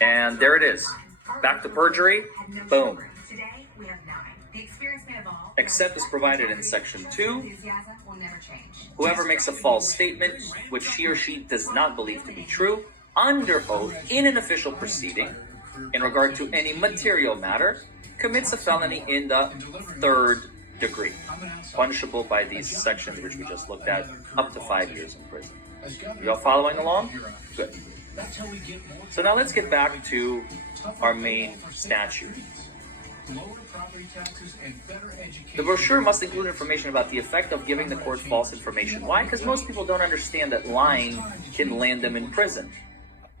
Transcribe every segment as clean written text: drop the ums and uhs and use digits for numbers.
And there it is. Back to perjury. Boom. Except as provided in section 2, whoever makes a false statement which he or she does not believe to be true under oath in an official proceeding in regard to any material matter commits a felony in the 3rd degree, punishable by these sections which we just looked at, up to 5 years in prison. You all following along? Good. So now let's get back to our main statute. The brochure must include information about the effect of giving the court false information. Why? Because most people don't understand that lying can land them in prison.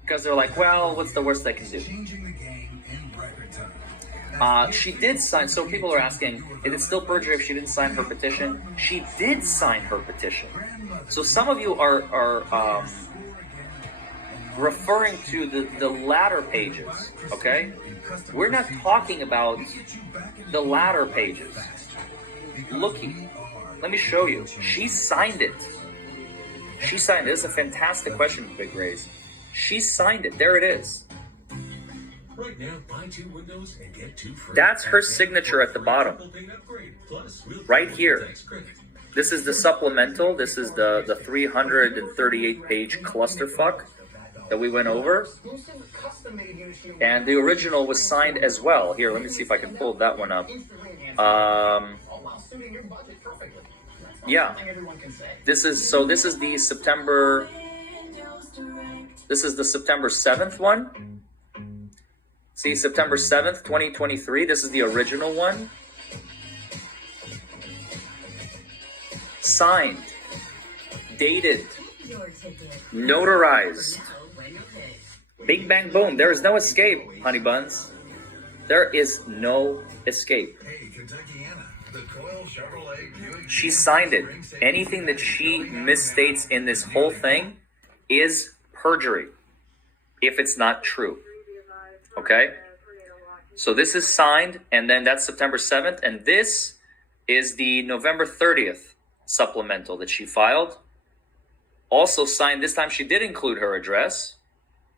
Because they're like, well, what's the worst they can do? She did sign, so people are asking, is it still perjury if she didn't sign her petition? She did sign her petition. So some of you are referring to the latter pages, okay? We're not talking about the latter pages. Looky, let me show you. She signed it. She signed it. This is a fantastic question, Big Rays. She signed it. There it is. Right now, buy 2 windows and get 2 free. That's her signature at the bottom. Right here. This is the supplemental. This is the 338-page clusterfuck that we went over. And the original was signed as well. Here, let me see if I can pull that one up. Yeah. This is the September 7th one. See, September 7th, 2023. This is the original one. Signed, dated, notarized. Bing, bang, boom. There is no escape, honey buns. There is no escape. She signed it. Anything that she misstates in this whole thing is perjury, if it's not true. Okay? So this is signed, and then that's September 7th, and this is the November 30th supplemental that she filed. Also signed, this time she did include her address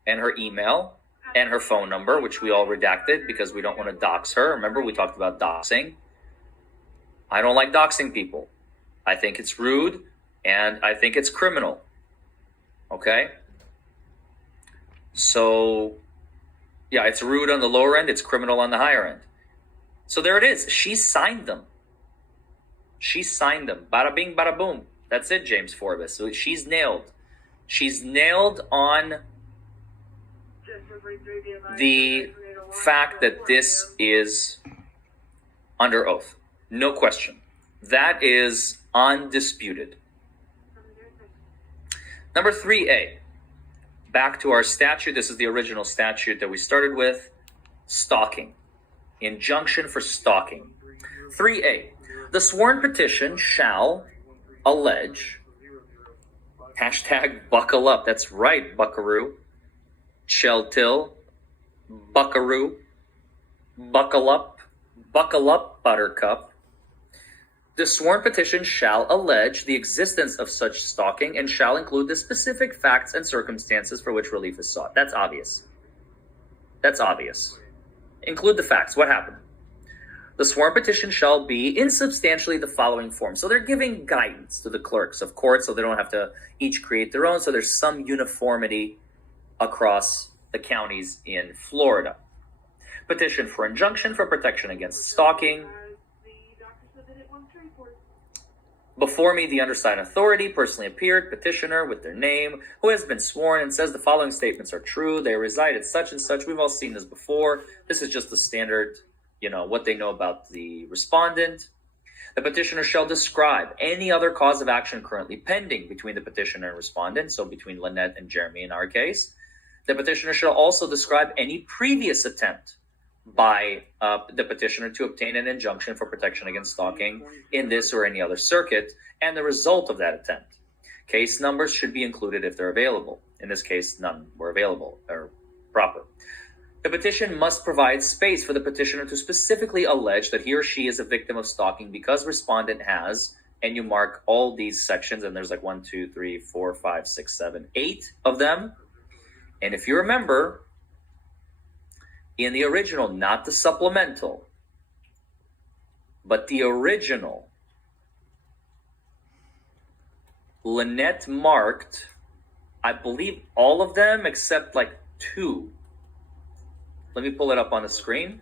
and her email and her phone number, which we all redacted because we don't want to dox her. Remember, we talked about doxing. I don't like doxing people. I think it's rude, and I think it's criminal. Okay? So, yeah, it's rude on the lower end, it's criminal on the higher end. So there it is. She signed them. She signed them. Bada bing, bada boom. That's it, James Forbes. So she's nailed. She's nailed on the fact that this is under oath. No question. That is undisputed. Number 3A. Back to our statute. This is the original statute that we started with. Stalking. Injunction for stalking. 3A. The sworn petition shall allege, hashtag buckle up, that's right, buckaroo, shell till, buckaroo, buckle up, buttercup. The sworn petition shall allege the existence of such stalking and shall include the specific facts and circumstances for which relief is sought. That's obvious. That's obvious. Include the facts. What happened? The sworn petition shall be in substantially the following form. So they're giving guidance to the clerks of court so they don't have to each create their own. So there's some uniformity across the counties in Florida. Petition for injunction for protection against stalking. Before me, the undersigned authority personally appeared, petitioner with their name, who has been sworn and says the following statements are true. They reside at such and such. We've all seen this before. This is just the standard, what they know about the respondent. The petitioner shall describe any other cause of action currently pending between the petitioner and respondent, so between Lynette and Jeremy in our case. The petitioner shall also describe any previous attempt by the petitioner to obtain an injunction for protection against stalking in this or any other circuit, and the result of that attempt. Case numbers should be included if they're available. In this case, none were available or proper. The petition must provide space for the petitioner to specifically allege that he or she is a victim of stalking because respondent has, and you mark all these sections, and there's like 1, 2, 3, 4, 5, 6, 7, 8 of them. And if you remember, In the original, not the supplemental, but the original, Lynette marked, I believe, all of them except like 2. Let me pull it up on the screen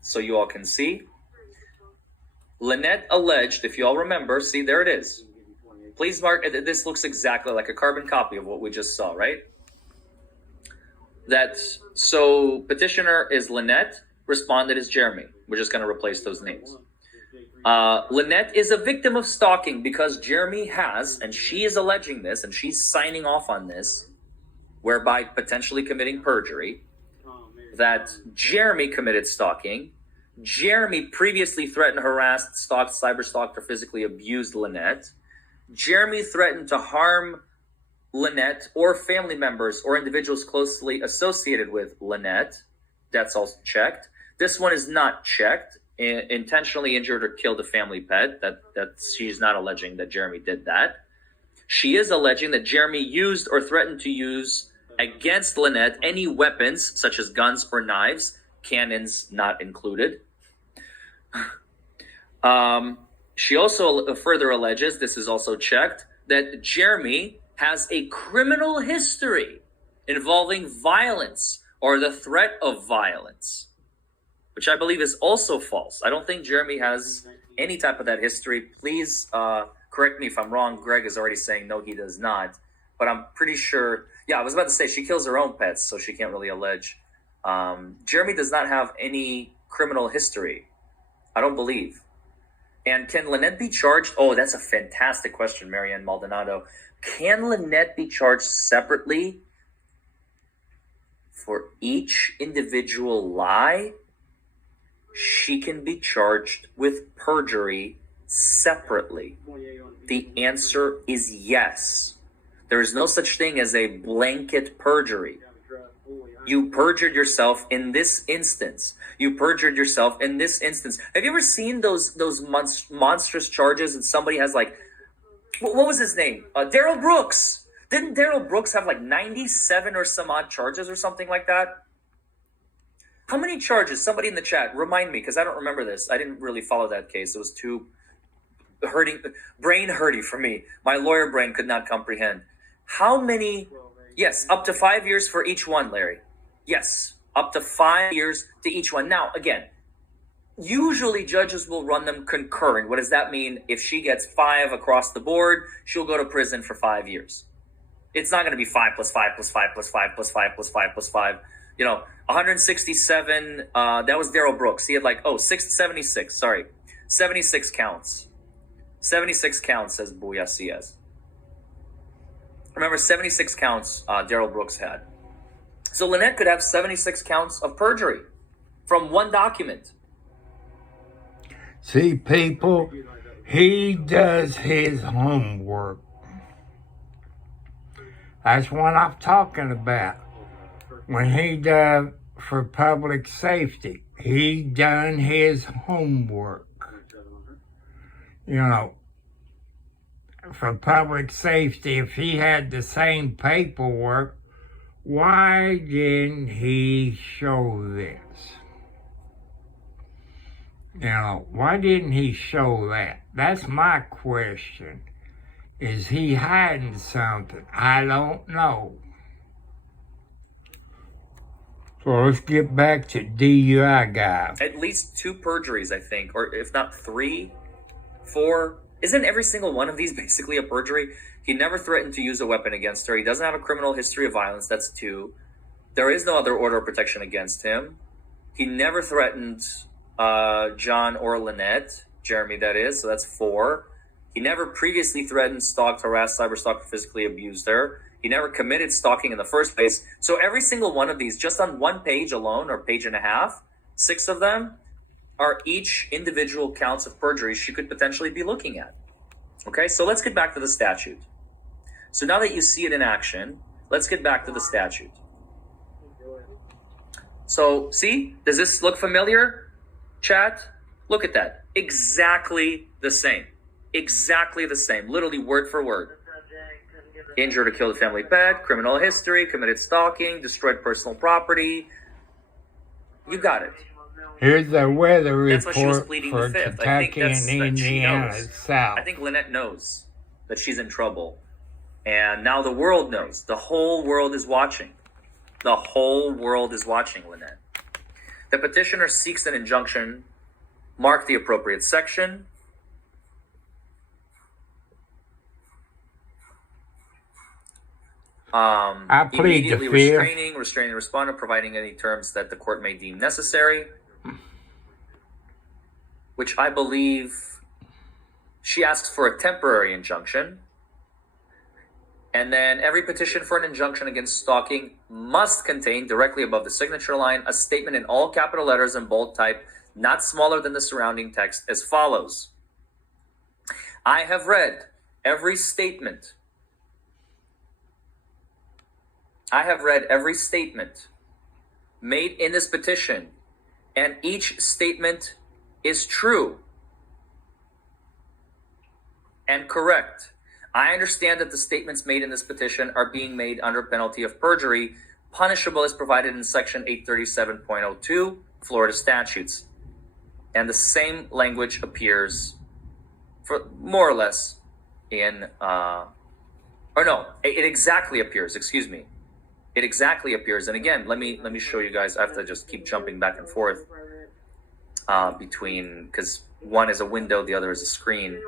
so you all can see. Lynette alleged, if you all remember, see, there it is. Please mark, this looks exactly like a carbon copy of what we just saw, right? So petitioner is Lynette, respondent is Jeremy. We're just going to replace those names. Lynette is a victim of stalking because Jeremy has, and she is alleging this, and she's signing off on this, whereby potentially committing perjury, that Jeremy committed stalking. Jeremy previously threatened, harassed, stalked, cyberstalked, or physically abused Lynette. Jeremy threatened to harm Lynette or family members or individuals closely associated with Lynette. That's also checked. This one is not checked. Intentionally injured or killed a family pet. That she's not alleging that Jeremy did that. She is alleging that Jeremy used or threatened to use against Lynette any weapons such as guns or knives, cannons not included. She also further alleges, this is also checked, that Jeremy has a criminal history involving violence or the threat of violence, which I believe is also false. I don't think Jeremy has any type of that history. Please correct me if I'm wrong. Greg is already saying no, he does not. But I'm pretty sure, I was about to say she kills her own pets, so she can't really allege. Jeremy does not have any criminal history, I don't believe. And can Lynette be charged? Oh, that's a fantastic question, Marianne Maldonado. Can Lynette be charged separately for each individual lie? She can be charged with perjury separately. The answer is yes. There is no such thing as a blanket perjury. You perjured yourself in this instance. You perjured yourself in this instance. Have you ever seen those monstrous charges and somebody has like, what was his name? Daryl Brooks. Didn't Daryl Brooks have like 97 or some odd charges or something like that? How many charges? Somebody in the chat, remind me, because I don't remember this. I didn't really follow that case. It was too brain hurty for me. My lawyer brain could not comprehend. How many? Yes, up to 5 years for each one, Larry. Yes, up to 5 years to each one. Now, again, usually judges will run them concurrent. What does that mean? If she gets 5 across the board, she'll go to prison for 5 years. It's not going to be 5 plus 5 plus 5 plus 5 plus 5 plus 5 plus 5. 167, that was Daryl Brooks. He had 76, sorry. 76 counts. 76 counts, says Booyah CS. Remember, 76 counts Daryl Brooks had. So Lynette could have 76 counts of perjury from one document. See, people, he does his homework. That's what I'm talking about. When he does for public safety, he done his homework. For public safety, if he had the same paperwork, why didn't he show this? Why didn't he show that? That's my question. Is he hiding something? I don't know. So let's get back to DUI guy. At least 2 perjuries, I think, or if not 3, 4. Isn't every single one of these basically a perjury? He never threatened to use a weapon against her. He doesn't have a criminal history of violence. That's 2. There is no other order of protection against him. He never threatened John or Lynette, Jeremy that is, so that's 4. He never previously threatened, stalked, harassed, cyberstalked, or physically abused her. He never committed stalking in the first place. So every single one of these, just on one page alone, or page and a half, 6 of them, are each individual counts of perjury she could potentially be looking at. Okay, so let's get back to the statute. So now that you see it in action, let's get back to the statute. So, see? Does this look familiar, chat? Look at that. Exactly the same. Exactly the same. Literally word for word. Injured or killed a family pet, criminal history, committed stalking, destroyed personal property, You got it. Here's the weather That's why she was report pleading for the fifth. I think Kentucky and that she Indiana knows. South. I think Lynette knows that she's in trouble. And now the world knows. The whole world is watching. The whole world is watching, Lynette. The petitioner seeks an injunction. Mark the appropriate section. I plead the Immediately fifth. restraining the respondent, providing any terms that the court may deem necessary, which I believe she asks for a temporary injunction. And then every petition for an injunction against stalking must contain, directly above the signature line, a statement in all capital letters and bold type, not smaller than the surrounding text, as follows. I have read every statement. I have read every statement made in this petition, and each statement is true and correct. I understand that the statements made in this petition are being made under penalty of perjury, punishable as provided in section 837.02 Florida statutes. And the same language appears for more or less in, it exactly appears, excuse me. It exactly appears. And again, let me show you guys. I have to just keep jumping back and forth between, because one is a window, the other is a screen.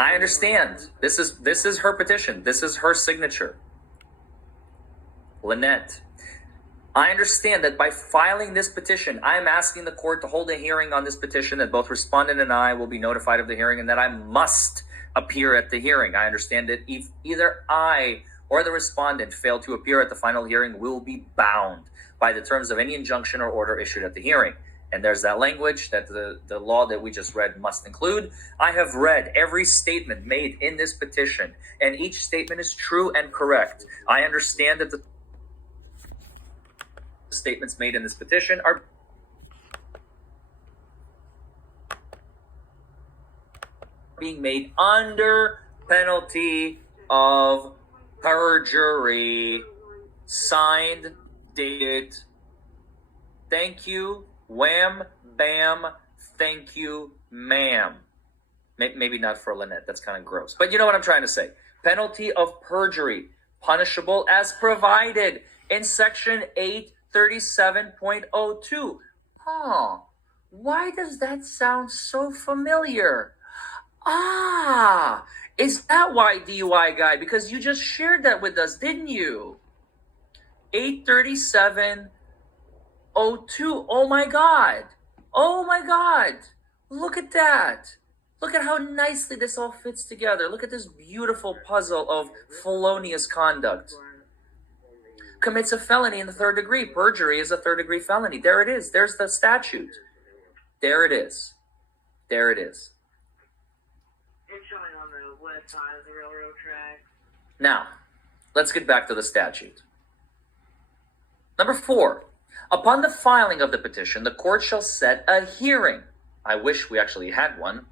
I understand. This is her petition. This is her signature. Lynette. I understand that by filing this petition, I am asking the court to hold a hearing on this petition, that both respondent and I will be notified of the hearing, and that I must appear at the hearing. I understand that if either I or the respondent fail to appear at the final hearing, will be bound by the terms of any injunction or order issued at the hearing. And there's that language that the law that we just read must include. I have read every statement made in this petition, and each statement is true and correct. I understand that the statements made in this petition are being made under penalty of perjury. Signed, dated. Thank you, wham, bam, thank you, ma'am. Maybe not for Lynette, that's kind of gross. But you know what I'm trying to say. Penalty of perjury, punishable as provided in section 837.02. Why does that sound so familiar? Is that why, DUI guy? Because you just shared that with us, didn't you? 837.02. Oh my God. Oh my God. Look at that. Look at how nicely this all fits together. Look at this beautiful puzzle of felonious conduct. Commits a felony in the third degree. Perjury is a third degree felony. There it is. There's the statute. There it is. There it is. It's showing on the west side of the railroad track. Now, let's get back to the statute. Number 4. Upon the filing of the petition, the court shall set a hearing. I wish we actually had one.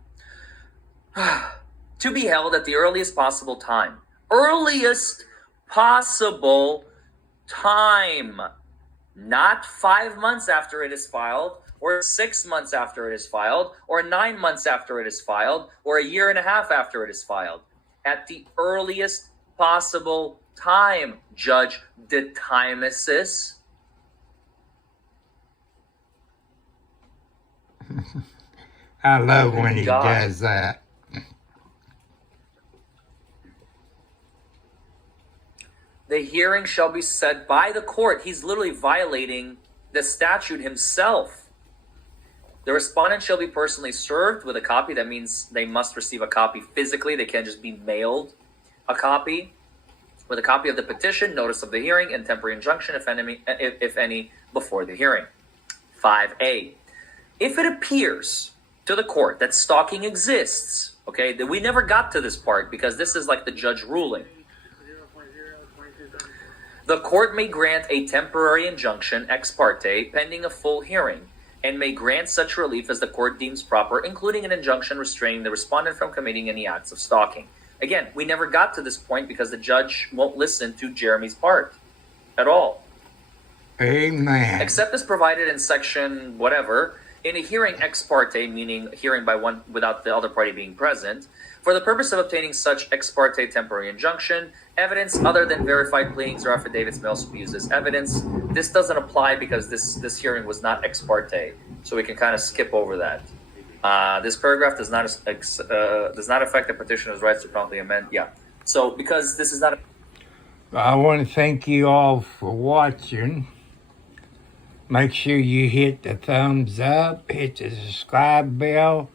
To be held at the earliest possible time. Earliest possible time. Not 5 months after it is filed, or 6 months after it is filed, or 9 months after it is filed, or a year and a half after it is filed. At the earliest possible time, Judge De Timesis. I love when he does that. The hearing shall be set by the court. He's literally violating the statute himself. The respondent shall be personally served with a copy. That means they must receive a copy physically. They can't just be mailed a copy. With a copy of the petition, notice of the hearing, and temporary injunction, if any, before the hearing. 5A. If it appears to the court that stalking exists, okay, that we never got to this part because this is like the judge ruling. The court may grant a temporary injunction ex parte pending a full hearing, and may grant such relief as the court deems proper, including an injunction restraining the respondent from committing any acts of stalking. Again, we never got to this point because the judge won't listen to Jeremy's part at all. Amen. Except as provided in section whatever, in a hearing ex parte, meaning hearing by one without the other party being present, for the purpose of obtaining such ex parte temporary injunction, evidence other than verified pleadings or affidavits may also be used as evidence. This doesn't apply because this hearing was not ex parte, so we can kind of skip over that. This paragraph does not affect the petitioner's rights to promptly amend. Yeah. So because this is not. I want to thank you all for watching. Make sure you hit the thumbs up, hit the subscribe bell.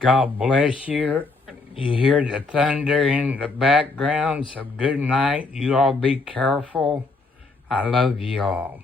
God bless you. You hear the thunder in the background, so good night. You all be careful. I love you all.